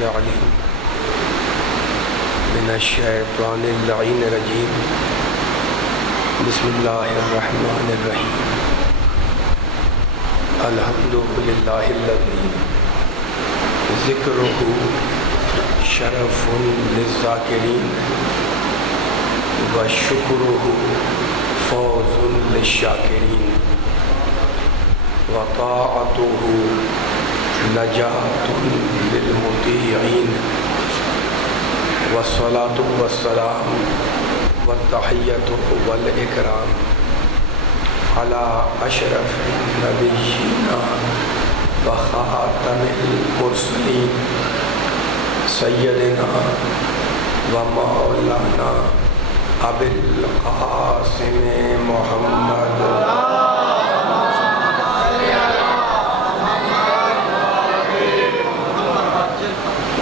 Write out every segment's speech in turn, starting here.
العليم من الشيطان اللعين الرجيم بسم الله الرحمن الرحيم الحمد لله الذي ذكره شرف للذاكرين وشكره فوز للشاكرين وطاعته نجاة للمطيعين والصلاة والسلام والتحية والإكرام على أشرف النبيين وخاتم المرسلين سيدنا ومولانا أبي القاسم محمد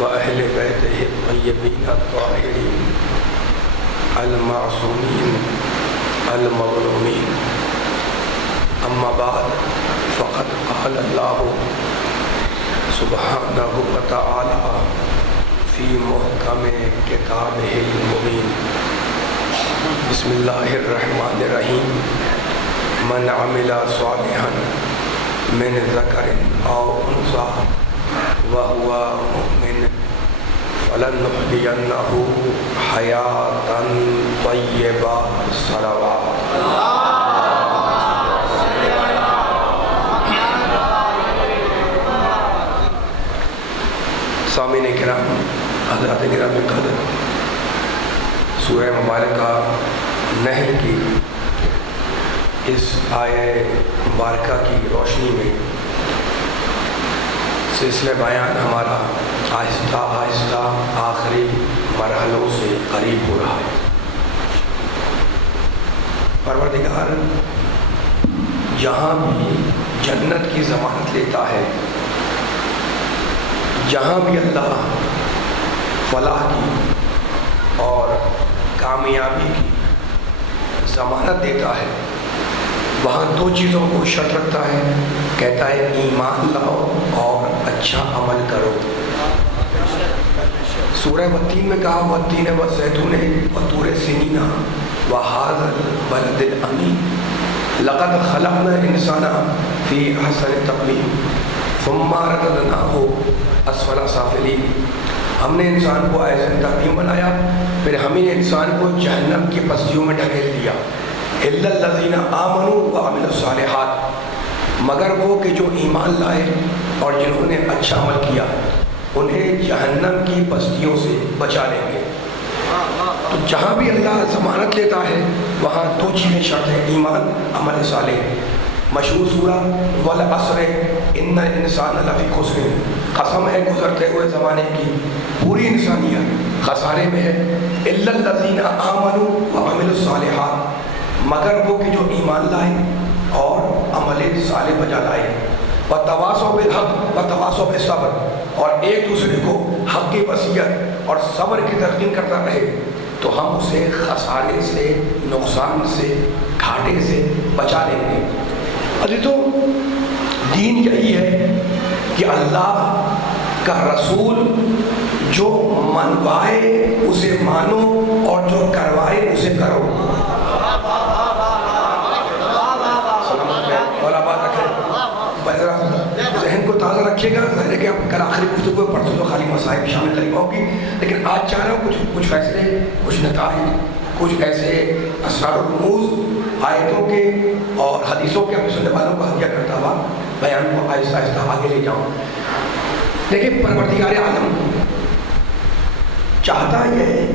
وأهل بيته الطيبين الطاهرين المعصومين المظلومين. أما بعد فقد قال الله سبحانه وتعالى في محكم كتابه المبين بسم الله الرحمن الرحيم من عمل صالحا من ذكر أو أنثى وهو مؤمن فلنحيينه حياة طيبة صلوات. سامعین کرام، حضرات کرام قدر، سورہ مبارکہ نحل کی اس آیہ مبارکہ کی روشنی میں سلسلہ بیان ہمارا آہستہ آہستہ آخری مرحلوں سے قریب ہو رہا ہے۔ پروردگار جہاں بھی جنت کی ضمانت لیتا ہے، جہاں بھی اللہ فلاح کی اور کامیابی کی ضمانت دیتا ہے، وہاں دو چیزوں کو شرط رکھتا ہے، کہتا ہے ایمان لاؤ اور اچھا عمل کرو۔ سورہ والتین میں کہا والتین والزیتون وطور سینین وہذا البلد الامین لقد خلقنا الانسان فی احسن تقویم ثم رددناہ اسفل سافلین۔ ہم نے انسان کو احسن تقویم بنایا، پھر ہم نے انسان کو جہنم کی پستیوں میں ڈھکیل دیا۔ الا الذین آمنوا وعملوا الصالحات، مگر وہ کہ جو ایمان لائے اور جنہوں نے اچھا عمل کیا، انہیں جہنم کی پستیوں سے بچا لیں گے۔ تو جہاں بھی اللہ ضمانت لیتا ہے وہاں دو چیزیں شرط ہیں، ایمان، عمل صالح۔ مشہور سورہ والعصر ان الانسان لفی خسر، قسم ہے گزرتے ہوئے زمانے کی پوری انسانیت خسارے میں ہے۔ الا الذین آمنوا وعملوا الصالحات، مگر وہ کہ جو ایمان لائے اور عمل صالح بجا لائے۔ وتواصوا بالحق وتواصوا بالصبر، اور ایک دوسرے کو حق کی وصیت اور صبر کی تلقین کرتا رہے، تو ہم اسے خسارے سے، نقصان سے، گھاٹے سے بچا لیں گے۔ تو دین یہی ہے کہ اللہ کا رسول جو منوائے اسے مانو اور جو کروائے اسے کرو۔ ذہن کو تازہ رکھیے گا، ظاہر ہے کہ آپ کل آخری گفتگو پرسوں تو خالی مسائل شامل کریں ہوگی، لیکن آج چاہ رہا ہوں کچھ فیصلے، کچھ نتائج، کچھ ایسے اسرار و رموز آیتوں کے اور حدیثوں کے اپنے سننے والوں کو ہدیہ کرتا ہوا بیان کو آہستہ آہستہ آگے لے جاؤں۔ دیکھیں پروردگار عالم چاہتا یہ ہے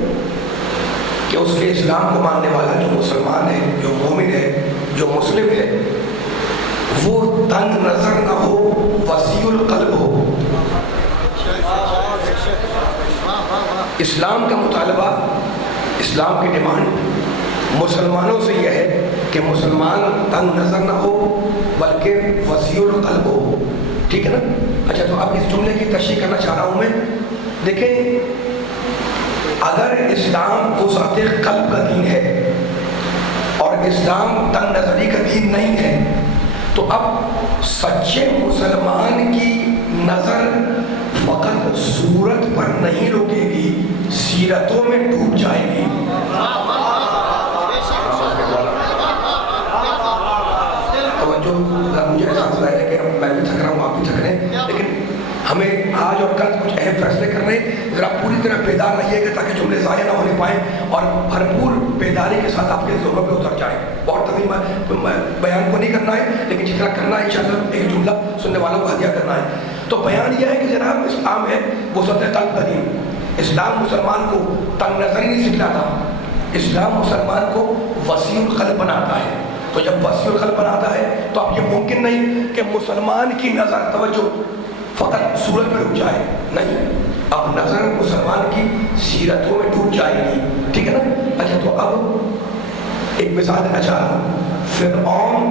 کہ اس کے اسلام کو ماننے والا جو مسلمان ہے، جو مومن ہے، جو مسلم ہے، وہ تنگ نظر نہ ہو، وسیع القلب ہو۔ اسلام کا مطالبہ، اسلام کی ڈیمانڈ مسلمانوں سے یہ ہے کہ مسلمان تنگ نظر نہ ہو بلکہ وسیع القلب ہو۔ ٹھیک ہے نا؟ اچھا، تو اب اس جملے کی تشریح کرنا چاہ رہا ہوں میں۔ دیکھیں، اگر اسلام وسعت قلب کا دین ہے اور اسلام تنگ نظری کا دین نہیں ہے، تو اب سچے مسلمان کی نظر فقط صورت پر نہیں رکے گی، سیرتوں میں ڈوب جائے گی۔ توجہ، مجھے احساس ہو رہا ہے کہ میں بھی تھک رہا ہوں، آپ بھی تھک رہے ہیں، لیکن ہمیں آج اور کل کچھ اہم فیصلے کرنے، ذرا پوری طرح بیدار رہیے گا تاکہ جملے ضائع نہ ہونے پائیں اور بھرپور بیداری کے ساتھ آپ کے ذہنوں پہ اتر جائیں۔ بہت طویل بیان کو نہیں کرنا ہے، لیکن جتنا کرنا ہے انشاءاللہ ایک جملہ سننے والوں کو ہدیہ کرنا ہے۔ تو بیان یہ ہے کہ جناب اسلام ہے وہ سب سے تنگ قدیم، اسلام مسلمان کو تنگ نظری نہیں سکھلاتا، اسلام مسلمان کو وسیع القلب بناتا ہے۔ تو جب وسیع القلب بناتا ہے تو اب یہ ممکن نہیں کہ مسلمان کی نظر، توجہ، فقط صورت میں رک جائے، نہیں، اب نظر مسلمان کی سیرتوں میں ڈوب جائے گی، ٹھیک ہے نا؟ اچھا، تو اب ایک مثال دینا چاہ رہا ہوں۔ فرعون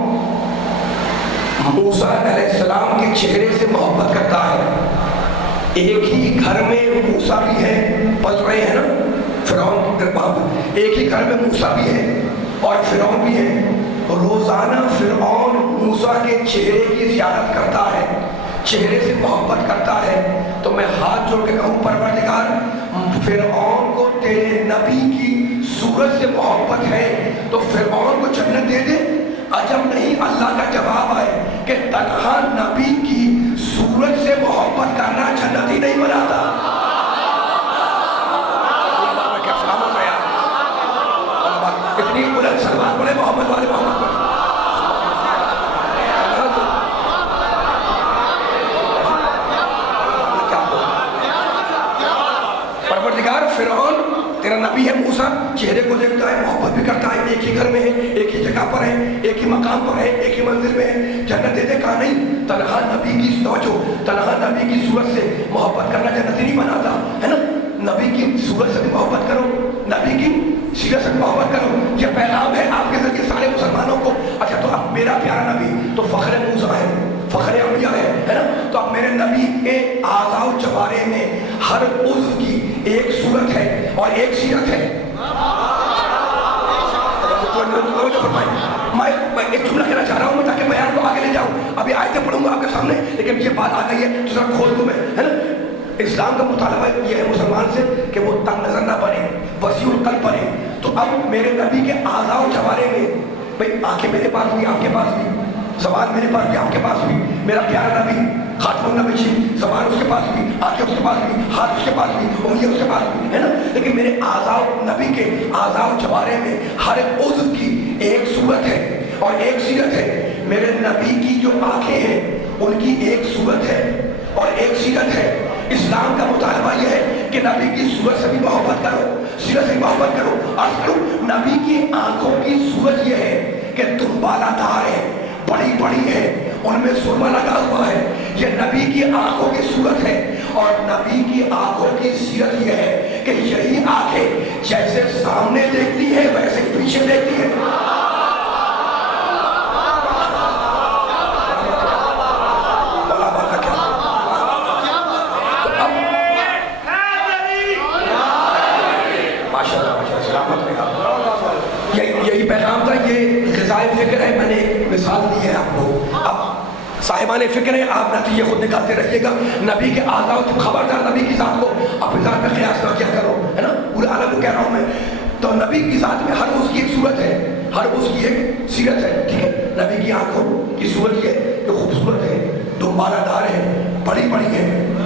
موسیٰ علیہ السلام کے چہرے سے محبت کرتا ہے، ایک ہی گھر میں موسیٰ بھی ہے، پڑھ رہے ہیں نا، فرعون ایک ہی گھر میں موسیٰ بھی ہے اور فرعون بھی ہے، روزانہ فرعون موسیٰ کے چہرے کی زیارت کرتا ہے، چہرے سے محبت کرتا ہے۔ تو میں ہاتھ جوڑ کے کہوں پروردگار، فرعون کو تیرے نبی کی صورت سے محبت ہے تو فرعون کو جنت دے دے۔ عجب نہیں اللہ کا جواب ہے کہ تنہا نبی کی صورت سے محبت کرنا جنت ہی نہیں بناتا۔ اتنی بلند سلمان بولے محمد والے محمد بولے۔ پروردگار فرعون تیرا نبی ہے موسیٰ، چہرے کو دیکھتا ہے، محبت بھی کرتا ہے، ایک ہی گھر میں ہے، ایک ہی جگہ پر ہے، ایک ہی مقام پر ہے، ایک ہی منزل میں ہے، جنت دے دے، کہا نہیں، تنہا نبی کی توجہ، تنہا نبی کی صورت سے محبت کرنا جنت ہی نہیں بناتا، ہے نا؟ نبی کی صورت سے بھی محبت کرو، نبی کی سیرت سے محبت کرو، یہ پیغام ہے آپ کے ذریعے سارے مسلمانوں کو۔ اچھا، تو اب میرا پیارا نبی تو فخر موسیٰ ہے، فخر انبیاء ہے نا؟ تو اب میرے نبی کے اعضاء و جوارح میں ہر عضو کی ایک صورت ہے اور ایک سیرت ہے۔ میں ایک جملہ کہنا چاہ رہا ہوں تاکہ بیان کو آگے لے جاؤں، ابھی آیتیں پڑھوں گا آپ کے سامنے، لیکن یہ بات آ گئی ہے تو ذرا کھول دوں میں، ہے نا؟ اسلام کا مطالبہ یہ ہے مسلمان سے کہ وہ تنگ نظر نہ بنے، وسیع القلب بنے۔ تو اب میرے نبی کے اعضاء و جوارح میں، بھئی آنکھیں میرے پاس بھی، آپ کے پاس بھی، زبان میرے پاس بھی، آپ کے پاس بھی، میرا پیارا نبی خاتم النبی جی، زبان اس کے پاس بھی، آنکھیں اس کے پاس بھی، ہاتھ اس کے پاس بھی، انگلیاں اس کے پاس بھی، ہے نا؟ لیکن میرے اعضاء، نبی کے اعضاء و جوارح میں ہر عضو کی ایک صورت ہے اور ایک سیرت ہے۔ میرے نبی کی جو آنکھیں ہیں ان کی ایک صورت ہے اور ایک سیرت ہے۔ اسلام کا مطالبہ یہ ہے کہ نبی کی صورت سے بھی محبت کرو، سیرت سے بھی محبت کرو۔ عرض کرو، نبی کی آنکھوں کی صورت یہ ہے کہ تم بالا دار ہے، بڑی بڑی ہے، ان میں سرما لگا ہوا ہے، یہ نبی کی آنکھوں کی صورت ہے۔ اور نبی کی آنکھوں کی سیرت یہ ہے کہ یہی آنکھیں جیسے سامنے دیکھتی ہیں ویسے پیچھے دیکھتی ہیں۔ یہی پیغام تھا، یہ غذائے فکر ہے، میں نے ایک مثال دی ہے آپ کو۔ اب صاحبان فکر ہیں، آپ نتیجے خود نکالتے رہیے گا۔ نبی کے اعضاء کو خبردار نبی کی ذات کو اپنی ذات میں قیاس نہ کیا کرو، ہے نا؟ پورے عالم کو کہہ رہا ہوں میں۔ تو نبی کی ذات میں ہر اس کی ایک صورت ہے، ہر اس کی ایک سیرت ہے، ٹھیک ہے؟ نبی کی آنکھوں کی صورت یہ جو خوبصورت ہے، دمبالہ دار ہے، بڑی بڑی ہے،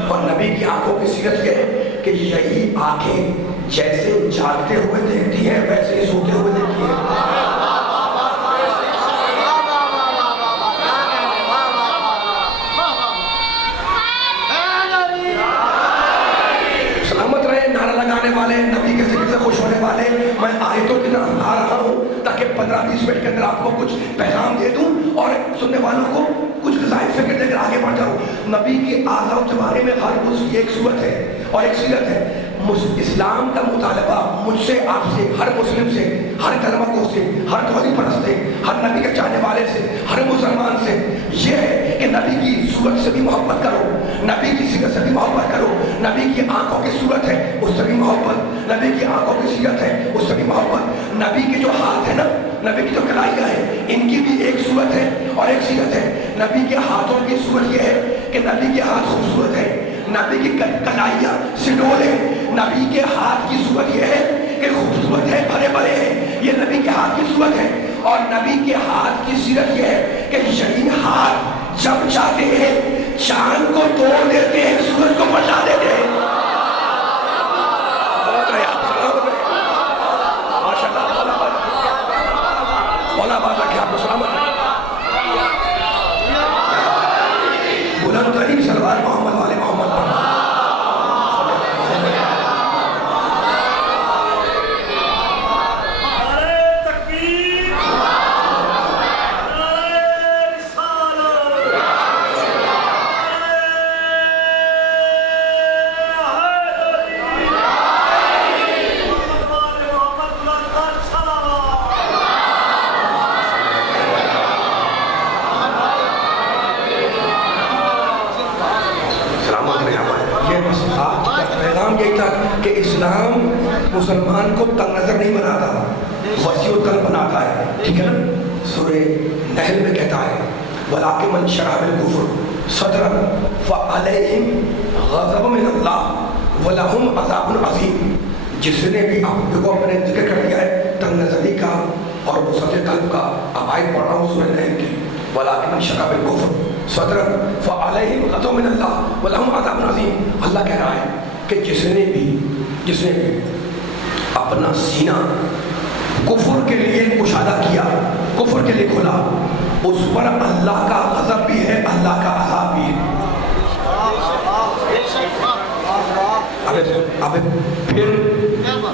اور نبی کی آنکھوں کی سیرت یہ ہے کہ یہی آنکھیں جیسے جاگتے ہوئے دیکھتی ہیں ویسے ہی سوتے ہوئے دیکھتی ہیں۔ سلامت رہے نعرہ لگانے والے، نبی کے ذکر سے خوش ہونے والے۔ میں آیتوں کی طرف آ رہا ہوں تاکہ 15-20 منٹ کے اندر آپ کو کچھ پیغام دے دوں اور سننے والوں کو کچھ غذائے فکر دے کر آگے بڑھ جاؤں۔ نبی کے اعضاء و جوارح میں ہر اس کی ایک صورت ہے اور ایک سیرت ہے۔ اسلام کا مطالبہ مجھ سے، آپ سے، ہر مسلم سے، ہر کلمہ گو سے، ہر توحید پرست سے، ہر نبی کے چاہنے والے سے، ہر مسلمان سے یہ ہے کہ نبی کی صورت سے بھی محبت کرو، نبی کی سیرت سے بھی محبت کرو، نبی کی آنکھوں کی صورت ہے اس سے بھی محبت، نبی کی آنکھوں کی سیرت ہے اس سے بھی محبت، نبی کے جو ہاتھ ہے نا، نبی کی جو کلائیاں ہیں ان کی بھی ایک صورت ہے اور ایک سیرت ہے۔ نبی کے ہاتھوں کی صورت یہ ہے کہ نبی کے ہاتھ خوبصورت ہے، نبی کی کلائیاں سڈول ہیں. نبی کے ہاتھ کی صورت یہ ہے کہ خوبصورت ہے, بھرے بھرے ہیں, یہ نبی کے ہاتھ کی صورت ہے. اور نبی کے ہاتھ کی سیرت یہ ہے کہ یہی ہاتھ جب چاہتے ہیں چاند کو توڑ دیتے ہیں, سورج کو پلٹا دیتے ہیں. مولا بات رکھے آپ کو سلامت رکھے. بلند ترین سلوات محمد والے محمد پر. کہ اسلام مسلمان کو تنگ نظر نہیں بناتا, وسیع القلب بناتا ہے. ٹھیک ہے نا. سورہ نحل میں کہتا ہے وَلَٰكِن مَنْ شَرَحَ بِالْكُفْرِ صَدْرًا فَعَلَيْهِمْ غَضَبٌ مِّنَ اللَّهِ وَلَهُمْ عَذَابٌ عَظِيمٌ. جس نے بھی آپ کو میں نے ذکر کر دیا ہے تنگ نظری کا اور وسعت قلب کا. اب آیت پڑھ رہا ہوں سورہ نحل کی. وَلَٰكِن مَنْ شَرَحَ بِالْكُفْرِ صَدْرًا فَعَلَيْهِمْ غَضَبٌ مِّنَ اللَّهِ وَلَهُمْ عَذَابٌ عَظِيمٌ. اللہ کہہ رہا ہے کہ جس نے بھی اپنا سینہ کفر کے لیے کشادہ کیا, کفر کے لیے کھولا, اس پر اللہ کا غضب بھی ہے, اللہ کا عذاب بھی ہے.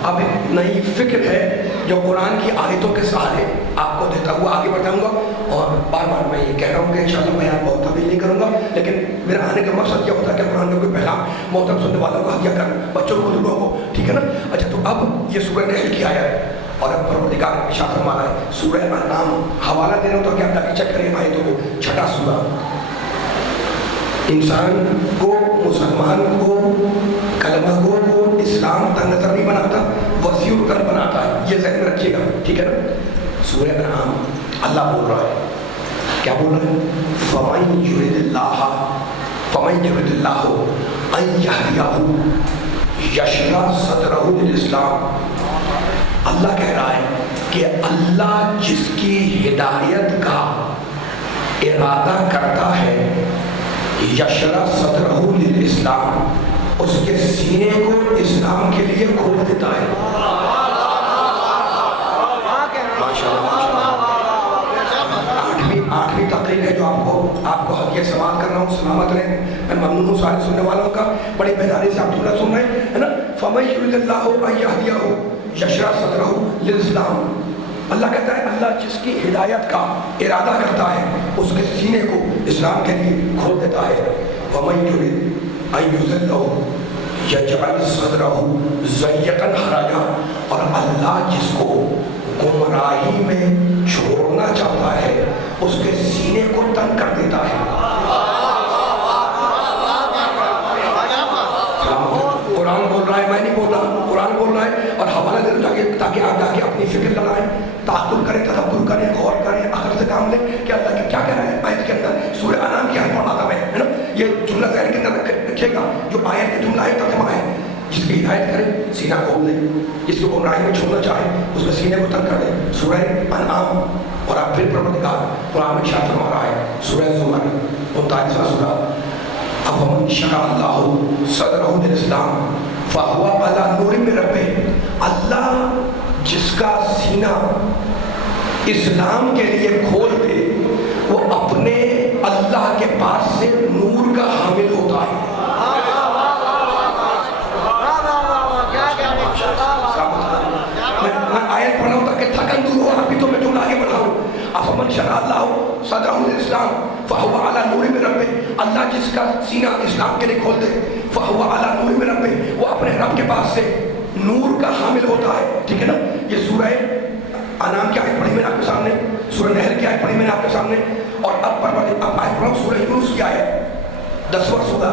اب نئی فکر ہے جو قرآن کی آیتوں کے سہارے آپ کو دیتا ہوا آگے بڑھاؤں گا. اور بار بار میں یہ کہہ رہا ہوں کہ انشاءاللہ میں آپ بہت طویل نہیں کروں گا, لیکن میرا آنے کا مقصد کیا ہوتا ہے کہ قرآن کا کوئی پیغام محترم سننے والوں کو ہدیہ کرنا, بچوں کو, بزرگوں کو. ٹھیک ہے نا. اچھا, تو اب یہ سورہ نحل کی آیا ہے اور اب پروردگار نے ارشاد فرمایا ہے سورہ انعام. حوالہ دینا تو کہ آپ جا کے چیک کریں آیتوں کو. 6واں سورہ انسان کو, مسلمان کو, کلمہ گو کو اسلام تنگ نظر نہیں بناتا, وسیع القلب بناتا ہے. یہ ذہن میں رکھیے گا. ٹھیک ہے نا. سورہ انعام اللہ بول رہا ہے, کیا بول رہا ہے؟ فَمَن يُرِدِ اللَّهُ أَن يَهْدِيَهُ يَشْرَحْ صَدْرَهُ لِلْإِسْلَامِ. اللہ کہہ رہا ہے کہ اللہ جس کی ہدایت کا ارادہ کرتا ہے, یشرح صدرہ للاسلام, اس کے سینے کو اسلام کے لیے کھول دیتا ہے. آٹھویں تقریر ہے جو آپ کو ہدیہ سماعت کر رہا ہوں. سلامت رہیں, میں ممنون ہوں سارے سننے والوں کا. بڑی بیداری سے آپ جملہ سن رہے ہیں نا. فَمَن يُرِدِ اللَّهُ أَن يَهْدِيَهُ يَشْرَحْ صَدْرَهُ لِلْإِسْلَامِ. اللہ کہتا ہے اللہ جس کی ہدایت کا ارادہ کرتا ہے اس کے سینے کو اسلام کے لیے کھول دیتا ہے. وَمَن يُرِدْ أَن يُضِلَّهُ يَجْعَلْ صَدْرَهُ ضَيِّقًا حَرَجًا. اور اللہ جس کو گمراہی میں چھوڑنا چاہتا ہے اس کے سینے کو تنگ کر دیتا ہے. قرآن بول رہا ہے, میں نہیں بول رہا, قرآن بول رہا ہے. اور حوالہ دے دو تاکہ آپ جا کے اپنی فکر لگائیں, تعقل کریں, تدبر کریں, غور کریں, عقل سے کام لیں کہ اللہ کیا کہہ رہا ہے آیت کے اندر. سورہ انعام کی آیت پڑھا تھا میں, ہے نا. یہ جملہ ذہن کے اندر رکھیے گا. جو آیت کا جملہ ہے ترجمہ ہے, جس کی ہدایت کرے سینہ کھول دے, جس کو گمراہی میں چھوڑنا چاہے اس کے سینے کو تنگ کر دے. سورہ انعام. اور اب پھر پروردگار قرآن میں ارشاد فرما رہا ہے سورہ زمر 39واں سورہ, افمن شرح اللہ صدرہ للاسلام فہو علی نور من ربہ. اللہ جس کا سینہ اسلام کے لیے کھول دے وہ اپنے اللہ کے پاس سے نور کا حامل ہوتا ہے. میں آیت پڑھا ہوں تاکہ تھکن دور ہو, ابھی تو میں جملہ آگے بڑھاؤں. افمن شرح اللہ صدرہ للاسلام فہو علی نور من ربہ. اللہ جس کا سینہ اسلام کے لیے کھول دے فہو علی نور من ربہ, وہ اپنے رب کے پاس سے نور کا حامل ہوتا ہے. ٹھیک ہے نا. یہ سورہ انعام کی آیت پڑھی میں نے آپ کے سامنے, سورہ نحل کی آیت پڑھی میں نے آپ کے سامنے, اور اب آیت پڑھا ہوں سورہ یونس کی آیت 10واں سورہ.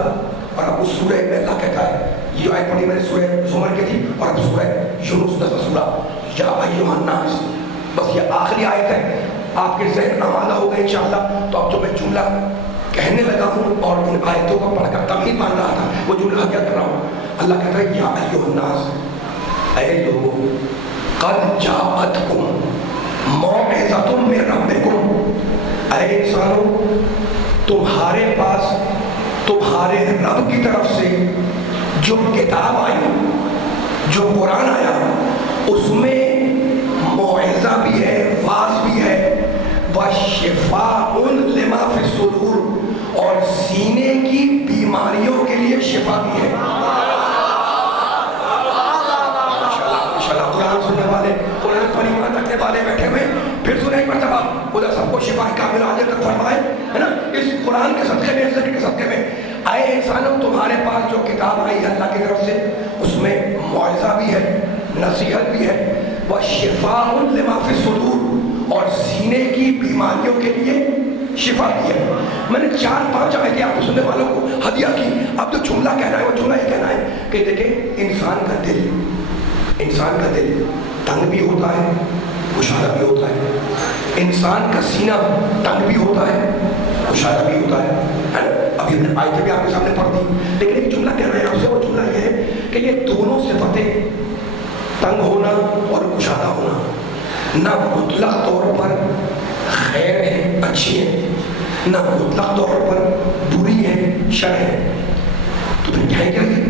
اور اب اس سورہ میں اللہ کہتا ہے, یہ جو آیت پڑھی میں نے سورہ زمر کی تھی, اور اب سورہ یونس 10واں سورہ, یا ایھا الناس. بس یہ آخری آیت ہے, آپ کے ذہن آمادہ ہو گئے انشاءاللہ. تو اب جو میں جملہ کہنے لگا ہوں اور ان آیتوں کو پڑھ کر تمہید مان رہا تھا، وہ جملہ کیا کر رہا ہوں؟ اللہ کہتا ہے یا ایھا الناس، اے لوگوں، قد جاءتکم موعظۃ من ربکم، اے انسانوں تمہارے پاس تمہارے رب کی طرف سے جو کتاب آئی، جو قرآن آیا، اس میں موعظہ بھی ہے، واعظ بھی ہے، وَشِفَاءٌ لِمَا فِي الصُّدُورِ، اور سینے کی بیماریوں کے لیے شفا بھی ہے۔ ماشاءاللہ قرآن سننے والے، قرآن پر ایمان رکھنے والے بیٹھے ہوئے، پھر سنیں ایک مرتبہ، خدا سب کو شفا کامل عاجل تک فرمائے، ہے نا؟ اس قرآن کے صدقے میں، اس ذکر کے صدقے میں، اے انسانوں تمہارے پاس جو کتاب آئی ہے اللہ کی طرف سے، اس میں موعظہ بھی ہے، نصیحت بھی ہے، وَشِفَاءٌ لِمَا فِي الصُّدُورِ، اور سینے کی بیماریوں کے لیے شفا بھی ہے۔ میں نے 4-5 آیتیں آپ سننے والوں کو ہدیہ کی۔ اب جو جملہ کہنا ہے وہ جملہ یہ کہنا ہے کہ دیکھیں انسان کا دل تنگ بھی ہوتا ہے، کشادہ بھی ہوتا ہے، انسان کا سینہ تنگ بھی ہوتا ہے، کشادہ بھی ہوتا ہے۔ ابھی ہم نے آیتیں بھی آپ کے سامنے پڑھ دی، لیکن ایک جملہ کہنا ہے آپ سے، وہ جملہ یہ ہے کہ یہ دونوں صفتیں، تنگ ہونا اور کشادہ ہونا، نہ مطلق طور پر خیر ہے، اچھی ہے، نہ مطلق طور پر بری ہے، شر ہے۔ تو پھر کیا کریں؟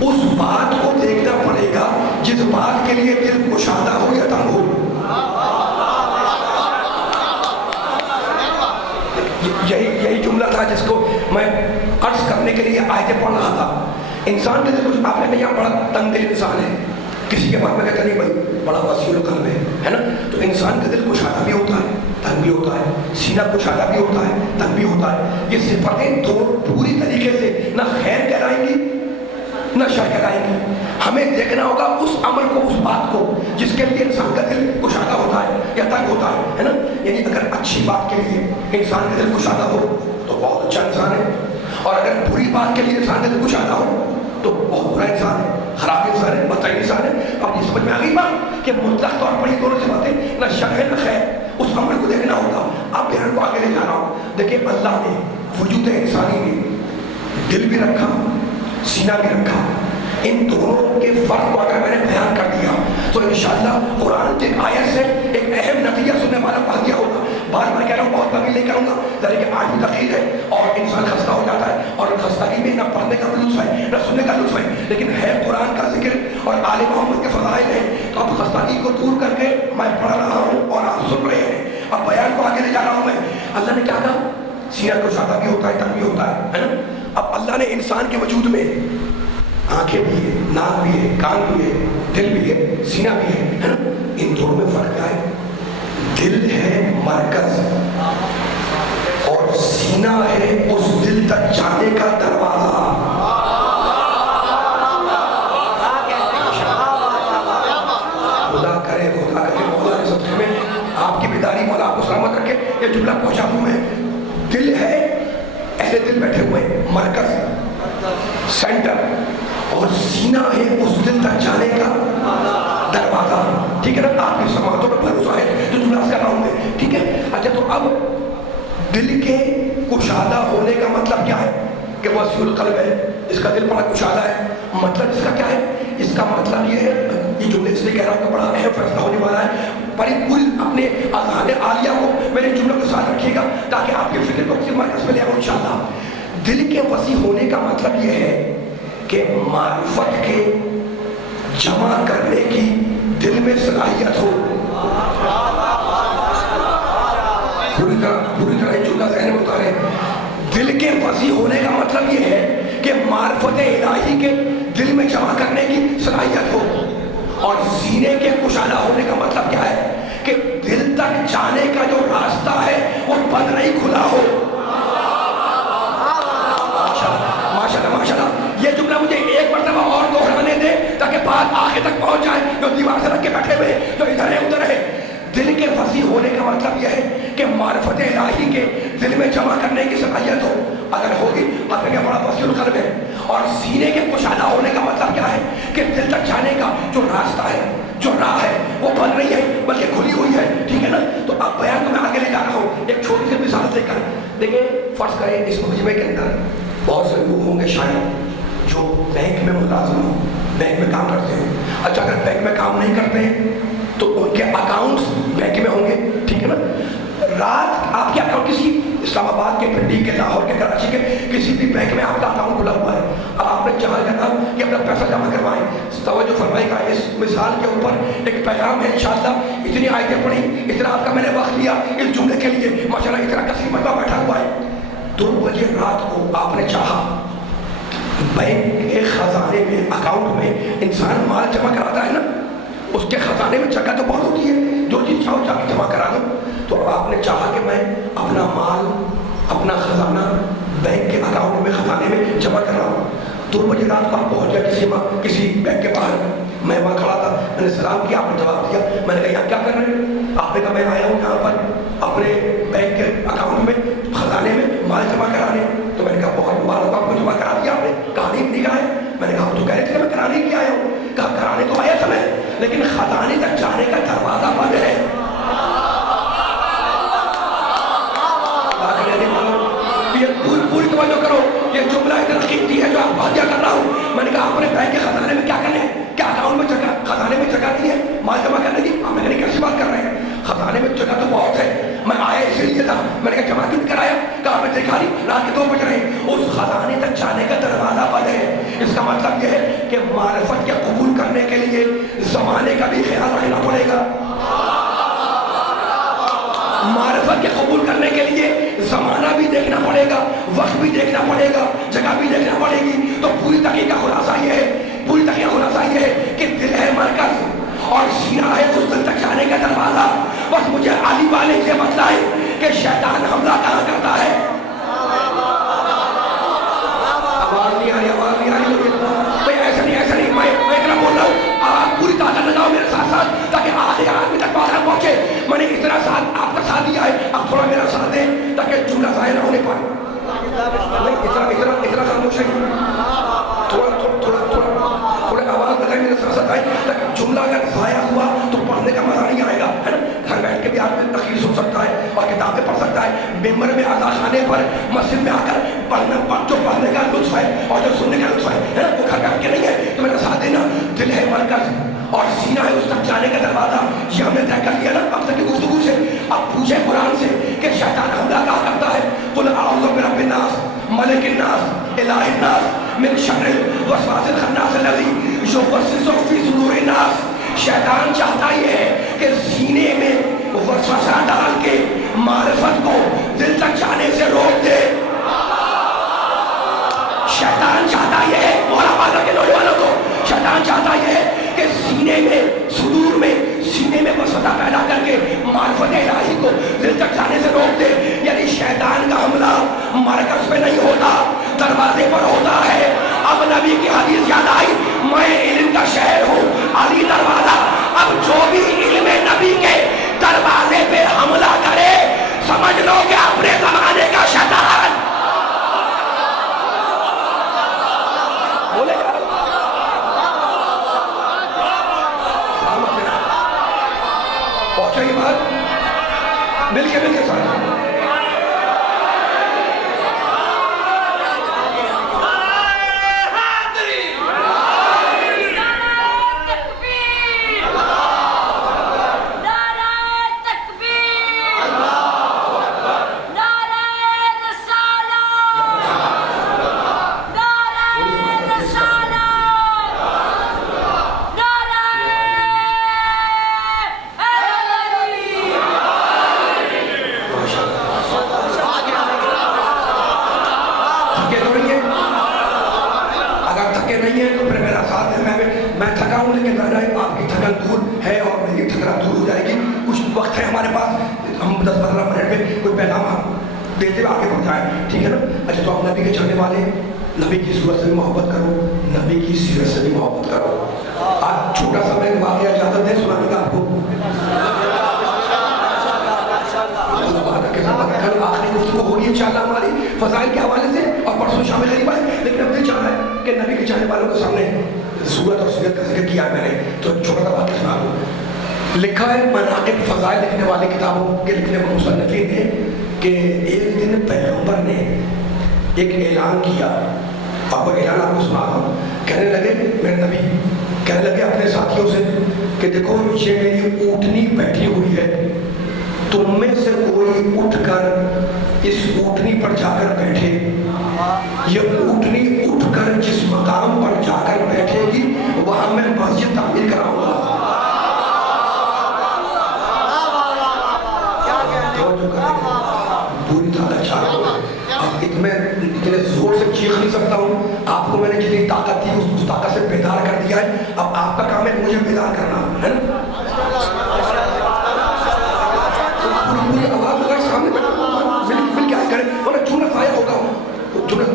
اس بات کو دیکھنا پڑے گا جس بات کے لیے دل کشادہ ہو یا تنگ ہو۔ یہی جملہ تھا جس کو میں عرض کرنے کے لیے آیتیں پڑھ رہا تھا۔ انسان کے دل، آپ نے کہا یہاں بڑا تنگ دل انسان ہے، کسی کے بارے میں کہتا نہیں بھائی بڑا وسیع القلب ہے نا؟ تو انسان کا دل کشادہ بھی ہوتا ہے، تنگ بھی ہوتا ہے، سینہ کشادہ بھی ہوتا ہے، تنگ بھی ہوتا ہے۔ یہ صفتیں دو پوری طریقے سے نہ خیر کہلائیں گی نہ شر کہلائیں گی۔ ہمیں دیکھنا ہوگا اس عمل کو، اس بات کو جس کے لیے انسان کا دل کشادہ ہوتا ہے یا تنگ ہوتا ہے نا؟ یعنی اگر اچھی بات کے لیے انسان کا دل کشادہ ہو تو بہت اچھا انسان ہے، اور اگر بری بات کے لیے انسان کا دل کشادہ ہو تو بہت برا انسان ہے، خراب انسان ہے، بدترین انسان ہے۔ اب یہ سمجھ میں آ گئی بات کہ مطلق طور پر یہ دونوں سے باتیں، نہ شر ہے نہ خیر، اس عمل کو دیکھنا ہوگا۔ اب بیان کو آگے لے جا رہا ہوں۔ دیکھیں اللہ نے وجود انسانی میں دل بھی رکھا، سینہ بھی رکھا، ان دونوں کے فرق کو اگر میں نے بیان کر دیا تو انشاءاللہ قرآن کی آیت سے ایک اہم نتیجہ سننے والا کو دیا ہوگا۔ بار بار کہہ رہا ہوں، بہت طویل نہیں کروں گا، ذرا کہ آج بھی تاخیر ہے اور انسان خستہ ہو جاتا ہے، اور خستگی میں نہ پڑھنے کا لطف ہے نہ سننے کا لطف ہے، لیکن ہے قرآن کا ذکر اور آل محمد کے فضائل ہیں، تو اب خستگی کو دور کر کے میں پڑھ رہا ہوں اور آپ سن رہے ہیں۔ اب بیان کو آگے لے جا رہا ہوں میں۔ اللہ نے کیا کہا؟ سینہ کشادہ بھی ہوتا ہے، تنگ بھی ہوتا ہے نا؟ اب اللہ نے انسان کے وجود میں آنکھیں بھی ہے، ناک بھی ہے، کان بھی ہے، دل بھی ہے، سینہ بھی ہے نا؟ ان دونوں میں فرق کیا ہے؟ دل ہے مرکز اور سینہ ہے اس دل تک جانے کا دروازہ۔ خدا کرے مولا کے صدقے میں آپ کی بیداری مولا آپ کو سلامت رکھے، یہ جملہ پہنچا دوں میں۔ دل ہے، اہل دل بیٹھے ہوئے، مرکز، سینٹر، اور سینہ ہے اس دل تک جانے کا دروازہ۔ ٹھیک ہے نا؟ آپ کی سماعتوں پر بھروسہ ہے جو جملہ کر رہا ہوں میں، ٹھیک ہے؟ اچھا، تو اب دل کے کشادہ ہونے کا مطلب کیا ہے؟ کہ وسیع القلب ہے، اس کا دل بڑا کشادہ ہے، مطلب اس کا کیا ہے؟ اس کا مطلب یہ ہے، یہ جملے اس لیے کہہ رہا ہوں کہ بڑا اہم فیصلہ ہونے والا ہے، بڑی پوری اپنے اذہان عالیہ کو میرے جملوں کے ساتھ رکھیے گا تاکہ آپ کی فکر کو کسی مرکز میں لے آؤں انشاءاللہ۔ دل کے وسیع ہونے کا مطلب یہ ہے کہ معرفت کے جمع کرنے کی دل میں صلاحیت ہو۔ پوری طرح جملہ ذہن میں اتارے۔ دل کے وسیع ہونے کا مطلب یہ ہے کہ معرفت الہی کے دل میں جمع کرنے کی صلاحیت ہو، اور سینے کے کشادہ ہونے کا مطلب کیا ہے؟ کہ دل تک جانے کا جو راستہ ہے وہ بند نہیں، کھلا ہو۔ ماشاءاللہ، یہ جملہ مجھے ایک مرتبہ اور دہرانے دے تاکہ بات آخر تک پہنچ جائے۔ جو دیوار سے رکھ کے بیٹھے ہوئے، جو ادھر ہے ادھر ہے، دل کے وسیع ہونے کا مطلب یہ ہے کہ معرفت الہی کے دل میں جمع کرنے کی صلاحیت ہو، اگر ہوگی آپ کا بڑا وسیع القلب ہے۔ اور سینے کے کشادہ ہونے کا مطلب کیا ہے؟ کہ دل تک جانے کا جو راستہ ہے، جو راہ ہے، وہ بند نہیں ہے بلکہ کھلی ہوئی ہے، ٹھیک ہے نا؟ تو اب بیان کو میں آگے لے جا رہا ہوں ایک چھوٹی سی مثال دے کر۔ دیکھیں فرض کریں اس مجمع کے اندر بہت سے لوگ ہوں گے شاید جو بینک میں ملازم ہوں، بینک میں کام کرتے ہیں. اچھا اگر بینک میں کام نہیں کرتے ہیں تو ان کے اکاؤنٹس بینک میں ہوں گے، ٹھیک ہے نا. رات آپ کے اکاؤنٹ کسی اسلام آباد کے، پنڈی کے، لاہور کے، کراچی کے کسی بھی بینک میں آپ کا اکاؤنٹ کھلا ہوا ہے اور آپ نے چاہ جانا کہ اپنا پیسہ جمع کروائیں. توجہ فرمائے گا اس مثال کے اوپر ایک پیغام ہے انشاءاللہ. اتنی آیتیں پڑھی، اتنا آپ کا میں نے وقت لیا اس جملے کے لیے، ماشاءاللہ اتنا کثیر مرتبہ بیٹھا ہوا ہے. 2 بجے رات کو آپ نے چاہا بینک کے خزانے میں، اکاؤنٹ میں انسان مال جمع کراتا ہے نا، اس کے خزانے میں جگہ تو بہت ہوتی ہے، جو چیز چاہو جا کے جمع کرا دو. تو آپ نے چاہا کہ میں اپنا مال، اپنا خزانہ بینک کے اکاؤنٹ میں، خزانے میں جمع کر رہا ہوں. 2 بجے رات کو آپ پہنچ گیا کسی بینک کے باہر. میں وہاں کھڑا تھا، میں نے سلام کیا، آپ نے جواب دیا. میں نے کہا یہاں کیا کر رہے ہیں؟ آپ نے کہا میں آیا ہوں یہاں پر اپنے بینک کے اکاؤنٹ میں، خزانے میں مال جمع کرانے. تو میں نے کہا بہت مبارک، آپ کو جمع کرا دیا آپ نے؟ کہا نہیں نہیں کرائے. میں نے کہا آپ تو کہہ رہے تھے میں کرانے کی آیا ہوں. کہا کرانے تو آیا تھا میں، لیکن خزانے تک جانے کا دروازہ بند ہے. پوری توجہ کرو، یہ جملہ اتنا قیمتی ہے جو آپ باتیں کر رہا ہوں. میں نے کہا آپ نے بینک کے خزانے میں کیا کرنے ہیں؟ کیا اکاؤنٹ میں جگہ، خزانے میں جگہ نہیں ہے مال جمع کرنے کی؟ آپ نے کیسی بات کر رہے ہیں؟ خزانے میں جگہ تو بہت ہے، میں آیا اسی لیے تھا. میں نے کہا جمع کیوں کرایا؟ کہا میں دیکھا نہیں رات کے 2 بج رہے ہیں، اس خزانے تک جانے کا دروازہ بند ہے. اس کا مطلب یہ ہے کہ معرفت کے قبول کرنے کے لیے زمانے کا بھی خیال رکھنا پڑے گا. معرفت کے قبول کرنے کے لیے زمانہ بھی دیکھنا پڑے گا، وقت بھی دیکھنا پڑے گا، جگہ بھی دیکھنا پڑے گی. تو پوری تحقیق کا خلاصہ یہ ہے، پوری تحقیق کا خلاصہ یہ ہے کہ دل ہے مرکز اور سینہ ہے اس دل تک جانے کا دروازہ. بس مجھے علی والے یہ مسئلہ ہے کہ شیطان حملہ کہاں کرتا ہے. آواز نہیں آ رہی، آواز نہیں آ رہی. بھائی ایسا نہیں، ایسا نہیں، میں اتنا بول رہا ہوں، آپ پوری طاقت لگاؤ میرے ساتھ ساتھ تاکہ آخری آدمی تک بات پہنچے. میں نے اتنا ساتھ آپ کا ساتھ دیا ہے، اب تھوڑا میرا ساتھ دیں تاکہ جملہ ظاہر نہ ہونے پائے. اتنا خاموش ہے، تھوڑا آواز لگائیں میرے ساتھ ساتھ آئے تاکہ جملہ اگر ضائع ہوا تو پڑھنے کا مزہ نہیں آئے گا، ہے نا. گھر بیٹھ کے بھی آدمی تقریر سن سکتا ہے اور کتابیں پڑھ سکتا ہے. ممبر میں اعلیٰ خانے پر مسجد میں آ کر جو پڑھنے کا لطف ہے اور جو سننے کا لطف ہے نا، وہ گھر بیٹھ کے نہیں ہے. تو میرا ساتھ دینا. دل ہے مرکز اور سینہ ہے اس تک جانے کا دروازہ. یہ ہم نے طے کر لیا نا اب تک کی گفتگو سے. اب پوچھے قرآن سے کہ شیطان حملہ کہاں کرتا ہے. قل اعوذ برب الناس ملک الناس الہ الناس من شر الوسواس الخناس الذی یوسوس فی صدور الناس. شیطان چاہتا یہ ہے کہ سینے میں وسوسہ ڈال کے معرفت کو دل تک جانے سے روک دے. شیطان چاہتا یہ ہے، مولا پاک کے نوجوانوں کو شیطان چاہتا یہ ہے کہ سینے میں، صدور میں، سینے میں وسوسہ پیدا کر کے معرفت الہی کو دل تک جانے سے روک دے. یعنی شیطان کا حملہ مرکز پہ نہیں ہوتا، دروازے پر ہوتا ہے. اب نبی کی حدیث یاد آئی، میں علم کا شہر ہوں، علی دروازہ. اب جو بھی علم نبی کے دروازے پہ حملہ کرے سمجھ لو کہ اپنے زمانے کا شیطان. بولے پہنچے یہ بات مل کے ساتھ. میں تھکا ہوں لیکن آپ کی تھکن دور ہے اور میری تھکن دور ہو جائے گی. کچھ وقت ہے ہمارے پاس، ہم 10-15 منٹ میں کوئی پیغام دیتے ہوئے آگے بڑھ جائیں، ٹھیک ہے نا. اچھا تو آپ نبی کے چاہنے والے، نبی کی صورت سے بھی محبت کرو، نبی کی سیرت سے بھی محبت کرو. آج چھوٹا سا میں واقعہ اجازت دیں سنانے کا آپ کو. کل آخری گفتگو ہوگی انشاءاللہ ہماری فضائل کے حوالے سے اور پرسوں شام غریب آئے، لیکن اب دل چاہ رہا ہے کہ نبی کے چاہنے والوں کے سامنے صورت اور سیرت کا ذکر کیا میں نے تو چھوٹا سا واقعہ سنا دوں. لکھا ہے مناقب فضائل لکھنے والے کتابوں کے لکھنے کو مصنفین نے کہ ایک دن پیغمبر نے ایک اعلان کیا، آپ کو اعلان آپ کو سنا رہا ہوں. کہنے لگے میرے نبی کہنے لگے اپنے ساتھیوں سے کہ دیکھو یہ میری اونٹنی بیٹھی ہوئی ہے، تم میں سے کوئی اٹھ کر اس اونٹنی پر جا کر بیٹھے. یہ اونٹنی اٹھ کر جس مقام پر جا کر بیٹھے گی وہاں میں مسجد تعمیر کراؤں گا. پوری طرح چار اب میں اتنے زور سے چیخ نہیں سکتا ہوں. آپ کو میں نے جتنی طاقت تھی اس طاقت سے بیدار کر دیا ہے. اب آپ کا کام ہے مجھے بیدار کرنا ہے نا. پوری آواز اگر سامنے مل کے آئے کرے ورنہ چونہ ضائع ہوگا.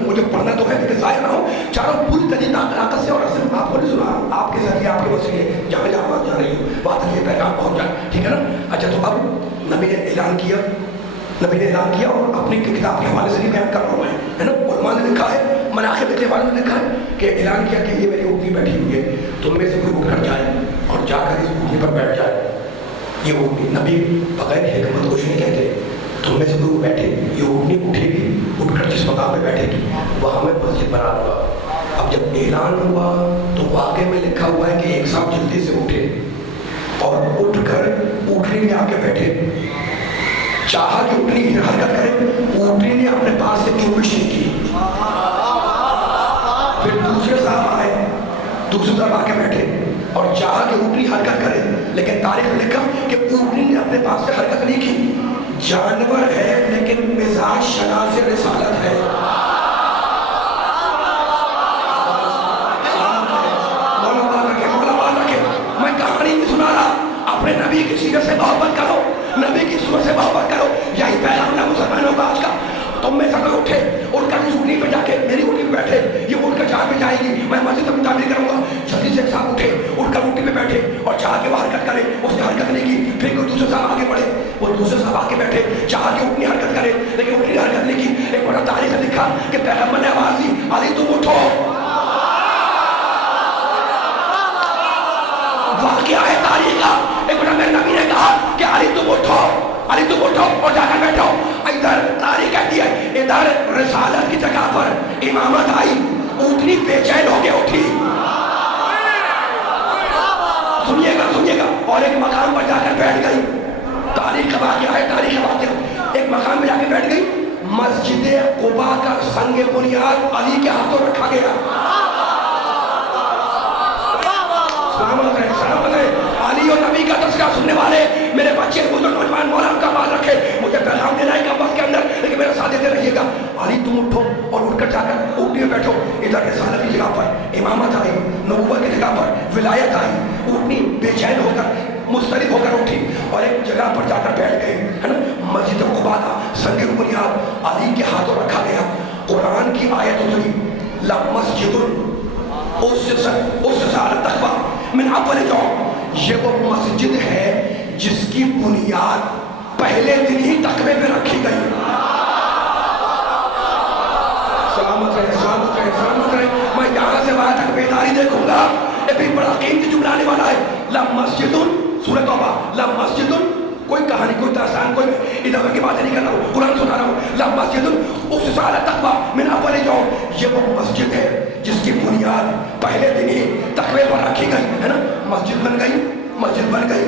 مجھے پڑھنا تو ہے لیکن ضائع نہ ہو. چاروں پوری طریقہ طاقت سے اور صرف آپ کو نہیں سنا رہا ہوں، آپ کے ذریعے آپ کے وسیلے جہاں جہاں بات جا رہی ہوں وہاں تک یہ پیغام پہنچ جائے. ٹھیک ہے نا. اچھا تو اب نبی نے اعلان کیا، نبی نے اعلان کیا اور اپنی کتاب کے حوالے سے بھی بیان کر رہا ہوں میں، ہے نا. علماء نے لکھا ہے، مناقب کے حوالے میں لکھا ہے کہ اعلان کیا کہ یہ میری اونٹنی بیٹھی ہوئی ہے، تم میں سے کوئی اٹھ کر جائے اور جا کر اس اونٹنی پر بیٹھ جائے. یہ اونٹنی نبی بغیر حکمت کچھ نہیں کہتے. تم میں سے کوئی بیٹھے، یہ اونٹنی اٹھے گی، اٹھ کر جس مقام پہ بیٹھے گی وہاں میں مسجد بنا دوں گا. اب جب اعلان ہوا تو واقعے میں لکھا ہوا ہے کہ ایک صاحب جلدی سے اٹھے اور اٹھ کر اونٹنی میں آ کے بیٹھے. چاہا کہ اونٹنی حرکت کرے، اونٹنی نے اپنے پاس سے چوبش نہیں کی. پھر دوسرے صاحب آئے، دوسری طرف آ کے بیٹھے اور چاہا کہ اونٹنی حرکت کرے، لیکن تاریخ میں لکھا کہ اونٹنی نے اپنے پاس سے حرکت نہیں کی. جانور ہے لیکن مزاج شناس رسالت ہے. میں کہانی نہیں سنا رہا، اپنے نبی کی سیرت سے محبت کرو، نبی کی سورت سے محبت کرو. یہی پیغام ہے مسلمانوں کا آج کا. تم میں سے کوئی اٹھے، اٹھ کر اس اونٹنی پہ جا کے میری اونٹنی پہ بیٹھے، یہ اٹھ کر جہاں پہ جائے گی میں مسجد میں تعمیر کروں گا. جلدی سے ایک صاحب اٹھے، اٹھ کر اونٹنی پہ بیٹھے اور چاہ کے وہ حرکت کرے، اس نے حرکت نہیں کی. پھر کوئی دوسرے صاحب آگے بڑھے، وہ دوسرے صاحب آگے بیٹھے، چاہ کے اونٹنی حرکت کرے لیکن اونٹنی نے حرکت نہیں کی. ایک بڑا تاریخ نے لکھا کہ پیغمبر نے آواز دی، علی تم اٹھو. واقعہ ہے تاریخ کا. ایک بڑا میرے نبی نے کہا کہ علی تم اٹھو، علی تم اٹھو اور جا کر بیٹھو. ادھر تاریخ کہتی ہے ادھر رسالت کی جگہ پر امامت آئی، اونٹنی بے چین ہو کے اٹھی. سنیے گا سنیے گا. اور ایک مقام پر جا کر بیٹھ گئی. تاریخ کا واقعہ ہے، تاریخ کا واقعہ. ایک مقام پہ جا کے بیٹھ گئی. مسجد قباء کا سنگ بنیاد علی کے ہاتھوں رکھا گیا. علی اور نبی کا تذکرہ سننے والے میرے بچے بزرگ نوجوان مولانا کا بات رکھے، مجھے پیغام دینا ہے کہ وقت کے اندر لیکن میرا ساتھ دیتے رہیے گا. علی تم اٹھو اور اٹھ کر جا کر اونٹنی میں بیٹھو. ادھر رسالت کی جگہ پر امامت آئی، نبوت کی جگہ پر ولایت آئی. اونٹنی بے چین ہو کر مسترب ہو کر اٹھی اور ایک جگہ پر جا کر بیٹھ گئی، ہے نا. مسجد قباء کا سنگ بنیاد علی کے ہاتھوں رکھا گیا. قرآن کی آیت اتری، لمسجد اسست علی التقویٰ من اول یوم. یہ وہ مسجد ہے جس کی بنیاد پہلے دن ہی تقوی پہ رکھی گئی. سلامت رہے، سلامت رہے، سلامت رہے. میں یہاں سے وہاں تک بیداری دیکھوں گا. یہ بھی بڑا قیمتی جملہ آنے والا ہے. لمسجد سورۃ توبہ، لمسجد کوئی کہانی کوئی داستان کوئی ادھر کی باتیں نہیں کر رہا ہوں، قرآن سنا رہا ہوں. لمسجد اسست علی التقویٰ من اول یوم. یہ وہ مسجد ہے جس کی بنیاد پہلے دن ہی تقوی پر رکھی گئی، ہے نا. مسجد بن گئی، مسجد بن گئی.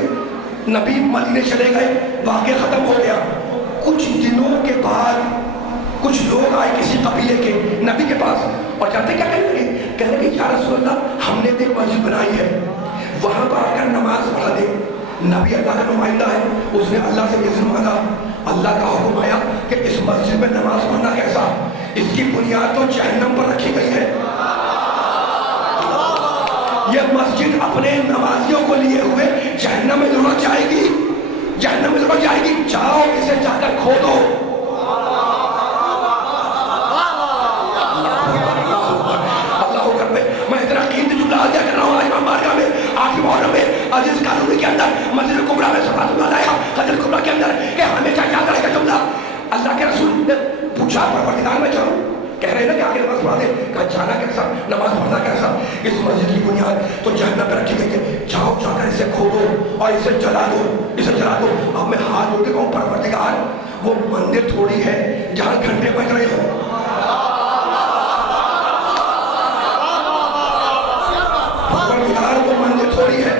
نبی مدینے چلے گئے، واقعہ ختم ہو گیا. کچھ دنوں کے بعد کچھ لوگ آئے کسی قبیلے کے نبی کے پاس اور جانتے کیا کہنے لگے؟ کہنے لگے یا رسول اللہ ہم نے ایک مسجد بنائی ہے، وہاں پر آ کر نماز پڑھا دے. نبی اللہ کا نمائندہ ہے، اس نے اللہ سے اذن مانگا. اللہ کا حکم آیا کہ اس مسجد میں نماز پڑھنا کیسا؟ اس کی بنیاد تو جہنم پر رکھی گئی ہے. یہ مسجد اپنے نمازیوں کو لیے ہوئے جہنم میں لڑک جائے گی، جہنم میں لڑک جائے گی. جاؤ اسے جا کر کھودو. میں اتنا قیمتی جملہ آدھا کر رہا ہوں آج امام بارگاہ میں آخری محرم میں عزیز قانونی کے اندر مسجد کبریٰ میں سبحان اللہ لایا حضرت کبریٰ کے اندر کہ ہمیشہ یاد رہے گا جملہ. اللہ کے رسول نے پوچھا پروردگار میں جاؤں، کہہ رہے ہیں نا کہ آگے نماز پڑھا دے. کہا جانا کیسا، نماز پڑھنا کیسا؟ اس مسجد کی بنیاد تو جہنم پہ رکھی گئی ہے. جاؤ جا کر اسے کھودو اور اسے جلا دو، اسے جلا دو۔ اب میں ہاتھ جوڑ کے کہوں پروردگار وہ مندر تھوڑی ہے جہاں گھنٹے بج رہے ہوں، پروردگار وہ مندر تھوڑی ہے۔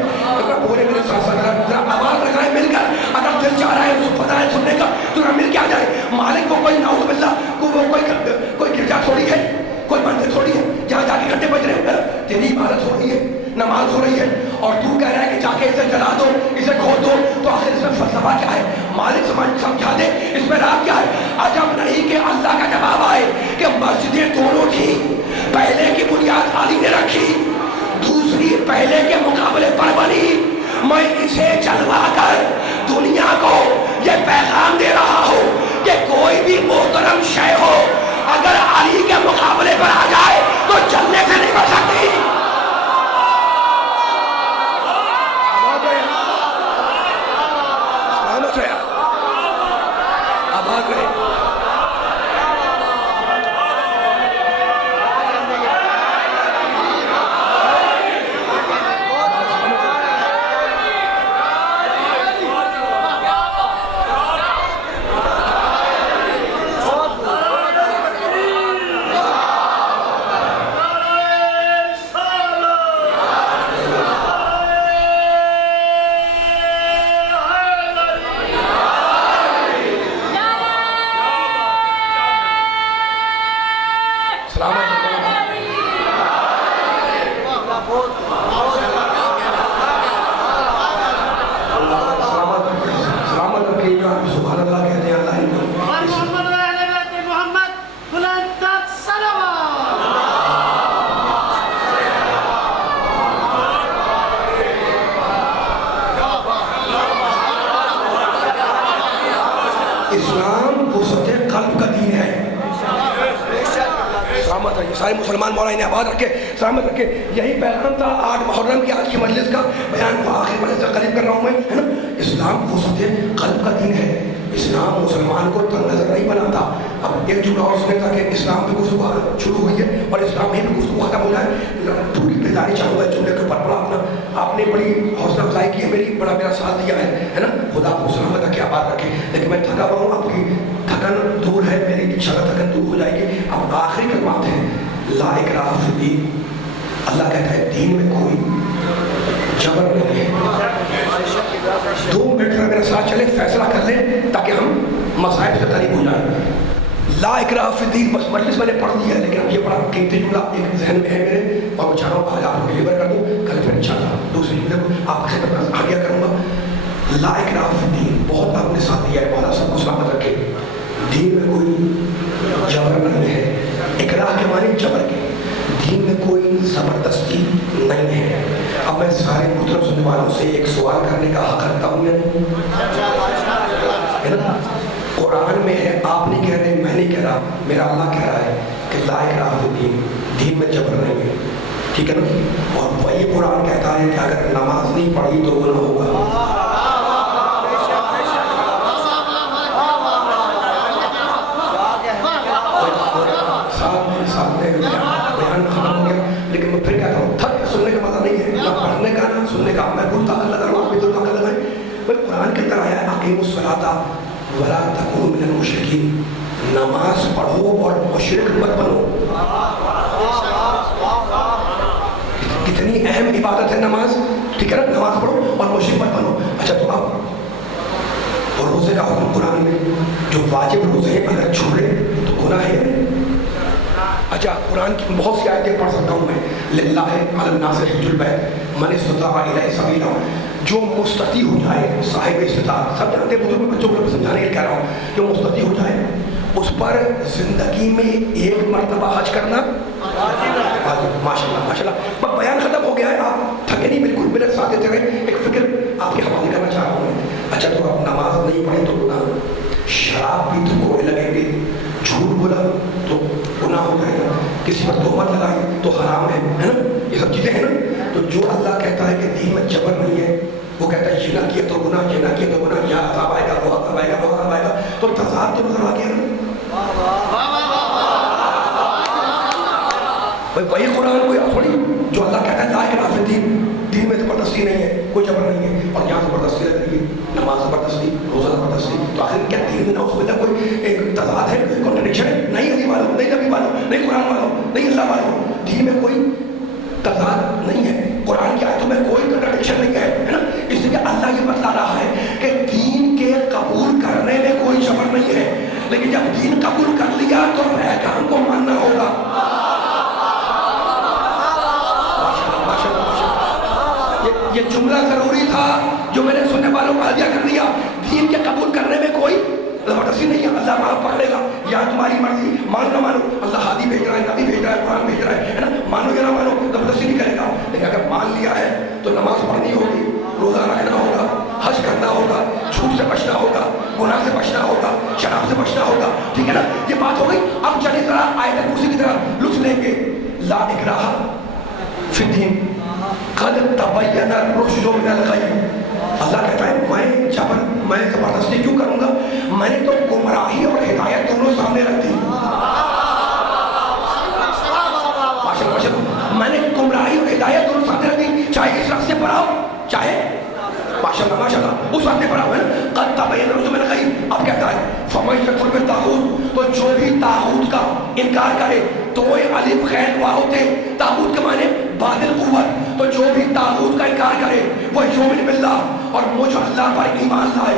بولے میرے ساتھ ساتھ آواز لگائے مل کر، اگر دل چاہ رہا ہے پتا ہے سننے کا تو مل کے آ جائے۔ مالک کو کوئی نعوذ باللہ کوئی گرجا تھوڑی ہے، کوئی مندر تھوڑی ہے جہاں جا کے گھنٹے بج رہے ہیں۔ تیری عبادت ہو رہی ہے، نماز ہو رہی ہے، اور تو کہہ رہا ہے کہ جا کے اسے جلا دو، اسے کھود دو، تو آخر اس میں فلسفہ کیا ہے؟ مالک سمجھا دے اس میں رات کیا ہے۔ عجب نہیں کہ اللہ کا جواب آئے کہ مسجدیں دونوں تھیں، پہلے کی بنیاد علی نے رکھی، دوسری پہلے کے مقابلے پر بنی۔ میں اسے جلوا کر دنیا کو یہ پیغام دے رہا ہوں کہ کوئی بھی محترم شے ہو اگر علی کے مقابلے پر آ جائے تو چلنے سے نہیں بچ سکتی۔ سارے مسلمان مولا آباد رکھے، سلامت رکھے۔ یہی پیغام تھا 8 محرم کی آج کی مجلس کا، بیان کو آخری مجلس سے قریب کر رہا ہوں میں، ہے نا۔ اسلام وسعت قلب کا دین ہے، اسلام مسلمان کو تنگ نظر نہیں بناتا۔ اب ایک جملہ اور سنے تھا کہ اسلام پہ گفتگو شروع ہوئی ہے اور اسلام میں بھی گفتگو ختم ہو جائے، پوری بیداری چاہوں گا جملے کے اوپر۔ بڑا آپ نے بڑی حوصلہ افزائی کی ہے، میرا ساتھ دیا ہے نا۔ خدا کو سلامت رکھے، آباد رکھے۔ لیکن میں تھکا ہوا ہوں، آپ کی تھکن دور ہے، میری انشاءاللہ تھکن دور ہو جائے گی۔ اب آخری کلمات ہیں، لا اکراہ فی الدین۔ اللہ کہتا ہے دین میں کوئی جبر نہیں ہے۔ 2 منٹ میرے ساتھ چلے، فیصلہ کر لیں تاکہ ہم مصائب سے قریب ہو جائیں۔ لا اکراہ فی الدین بس مجلس میں نے پڑھ دیا ہے، لیکن اب یہ بڑا قیمتی جملہ ایک ذہن میں ہے میرے، اور میں چاہ رہا ہوں آج آپ کو ڈلیور کر دوں، کل پھر انشاءاللہ دوسری جملے کو آپ کے خدمت میں آگیا کروں گا۔ لا اکراہ فی الدین بہت آپ نے ساتھ دیا ہے، مولا سب کو سلامت رکھے۔ دین میں کوئی جبر نہیں ہے، اکراہ کے معنی جبر کے، دین میں کوئی زبردستی نہیں ہے۔ اب میں سارے محترم سننے والوں سے ایک سوال کرنے کا حق رکھتا ہوں، قرآن میں ہے، آپ نہیں کہہ رہے، میں نہیں کہہ رہا، میرا اللہ کہہ رہا ہے کہ لا اکراہ فی الدین، دین میں جبر نہیں ہے، ٹھیک ہے نا۔ اور وہی قرآن کہتا ہے کہ اگر نماز نہیں پڑھی تو گناہ ہوگا۔ بیان ختم ہو گیا، لیکن میں پھر کہتا ہوں تھک سننے کا مزہ نہیں ہے، نہ پڑھنے کا نہ سننے کا۔ میں بول طاقت لگا رہا ہوں، آپ بھی تو طاقت لگائیں۔ بھائی قرآن کے اندر آیا ہے اقیموا الصلاۃ ولا تکونوا من المشرکین، نماز پڑھو اور مشرک مت بنو۔ کتنی اہم عبادت ہے نماز، ٹھیک ہے نا، نماز پڑھو اور مشرک مت بنو۔ اچھا تو اب روزے کا حکم قرآن میں، جو واجب روزے اگر چھوڑے تو گناہ ہے۔ اچھا قرآن کی بہت سی آیتیں پڑھ سکتا ہوں میں، للہ علی الناس حج البیت من استطاع الیہ سبیلا، جو مستطیع ہو جائے، صاحب استطاعت، سب جانتے ہیں، بزرگ بچوں کو سمجھانے کے لیے کہہ رہا ہوں، جو مستطیع ہو جائے اس پر زندگی میں 1 مرتبہ حج کرنا واجب۔ ماشاء اللہ ماشاء اللہ، بس بیان ختم ہو گیا ہے، آپ تھکے نہیں، بالکل میرے ساتھ دیتے رہے۔ ایک فکر آپ کے حوالے کرنا چاہ رہا ہوں میں۔ اچھا تو آپ نماز نہیں پڑھی تو گناہ، شراب پی تو کوڑے لگیں گے، جھوٹ بولا تو گناہ ہو جائے گا، کسی پر تہمت لگائی تو حرام ہے نا، یہ سب چیزیں ہیں نا۔ تو جو اللہ کہتا ہے کہ دین میں جبر نہیں ہے، وہ کہتا ہے یہ نہ کیا تو گناہ، یہ نہ کیا تو گناہ، یا عذاب آئے گا، وہ عذاب آئے گا، وہ عذاب آئے گا، تو تضاد تو نظر آ گیا نا۔ وہی قرآن کوئی تھوڑی، جو اللہ کہتا ہے لا اکراہ فی الدین، دین میں زبردستی نہیں ہے، کوئی جبر نہیں ہے، اور یہاں زبردستی نماز زبردستی، روزہ زبردستی، تو آخر کیا دین میں نعوذ باللہ کوئی تضاد ہے، کوئی کنٹرڈکشن ہے؟ نہیں علی والوں، نہیں نبی والوں، نہیں قرآن والوں، نہیں اللہ والوں، دین میں کوئی تضاد نہیں ہے، قرآن کی آیتوں میں کوئی کنٹرڈکشن نہیں ہے نا. اس لیے اللہ یہ بتلا رہا ہے کہ دین کے قبول کرنے میں کوئی جبر نہیں ہے، لیکن جب دین قبول کر لیا تو احکام کو ماننا ہوگا. یہ جملہ ضروری تھا جو میں نے سننے والوں کو ہدیہ کر دیا. دین کے قبول کرنے میں کوئی زبردستی نہیں ہے. اللہ معاف پڑھ لے گا یا تمہاری مرضی، مانو نہ مانو، اللہ ہادی بھیج رہا ہے، نبی بھیج رہا ہے، قرآن بھیج رہا ہے نا، مانو یا نہ مانو، زبردستی نہیں کرے گا. لیکن اگر مان لیا ہے تو نماز پڑھنی ہوگی، روزہ رکھنا ہوگا، حج کرنا ہوگا، جھوٹ سے بچنا ہوگا، گناہ سے بچنا ہوگا، شراب سے بچنا ہوگا. ٹھیک ہے نا، یہ بات ہو گئی. اب چلیے ذرا آیت کرسی کی طرح لطف لیں گے. لا اکراہ فی الدین قد تبین الرشد من الغی. اللہ کہتا ہے میں زبردستی کیوں کروں گا؟ میں نے تو گمراہی اور ہدایت دونوں سامنے رکھ دی. میں نے گمراہی اور ہدایت دونوں سامنے رکھ دی، چاہے اس راستے پر آؤ چاہے ماشاءاللہ اس راستے پر آؤ ہے نا. قد تبین الرشد من الغی. اب کہتا ہے فمن یکفر بالطاغوت، تو جو بھی طاغوت کا انکار کرے، تو وہ الف خیر واو ہوتے طاغوت کے معنی باطل قوت، تو جو بھی طاغوت کا انکار کرے وہ یؤمن باللہ، اور مجھ اللہ پر ایمان لائے،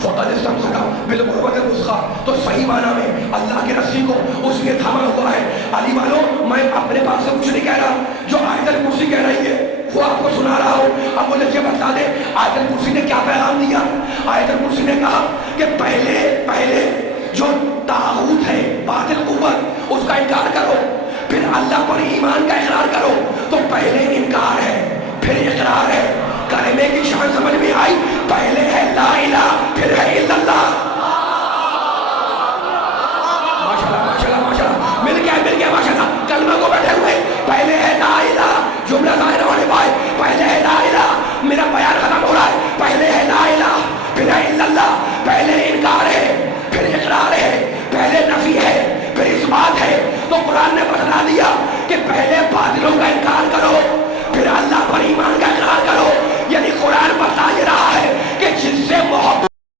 فقد استمسک بالعروۃ الوثقی، تو صحیح معنی میں اللہ کی رسی کو اس نے تھاما ہوا ہے. علی والوں میں اپنے پاس سے کچھ نہیں کہہ رہا، جو آیت الکرسی کہہ رہی ہے وہ آپ کو سنا رہا ہوں. اب مجھے یہ بتا دیں آیت الکرسی نے کیا پیغام دیا؟ آیت الکرسی نے کہا کہ پہلے جو طاغوت ہے باطل قوت اس کا انکار کرو، پھر اللہ پر ایمان کا اقرار کرو. تو پہلے انکار ہے پھر اقرار ہے. کلمے کی شان سمجھ میں آئی؟ پہلے ہے لا الہ پھر ہے الا اللہ. ماشاءاللہ مل گیا ماشاءاللہ. کلمہ کو بیٹھے ہوئے پہلے ہے لا الہ، جملہ ظاہر ہونے پائے، پہلے ہے لا الہ، میرا بیان ختم ہو رہا ہے. پہلے ہے لا الہ پھر ہے الا اللہ. پہلے انکار ہے پھر اقرار ہے، پہلے نفی ہے پھر اثبات ہے. تو قرآن نے بتلا دیا کہ پہلے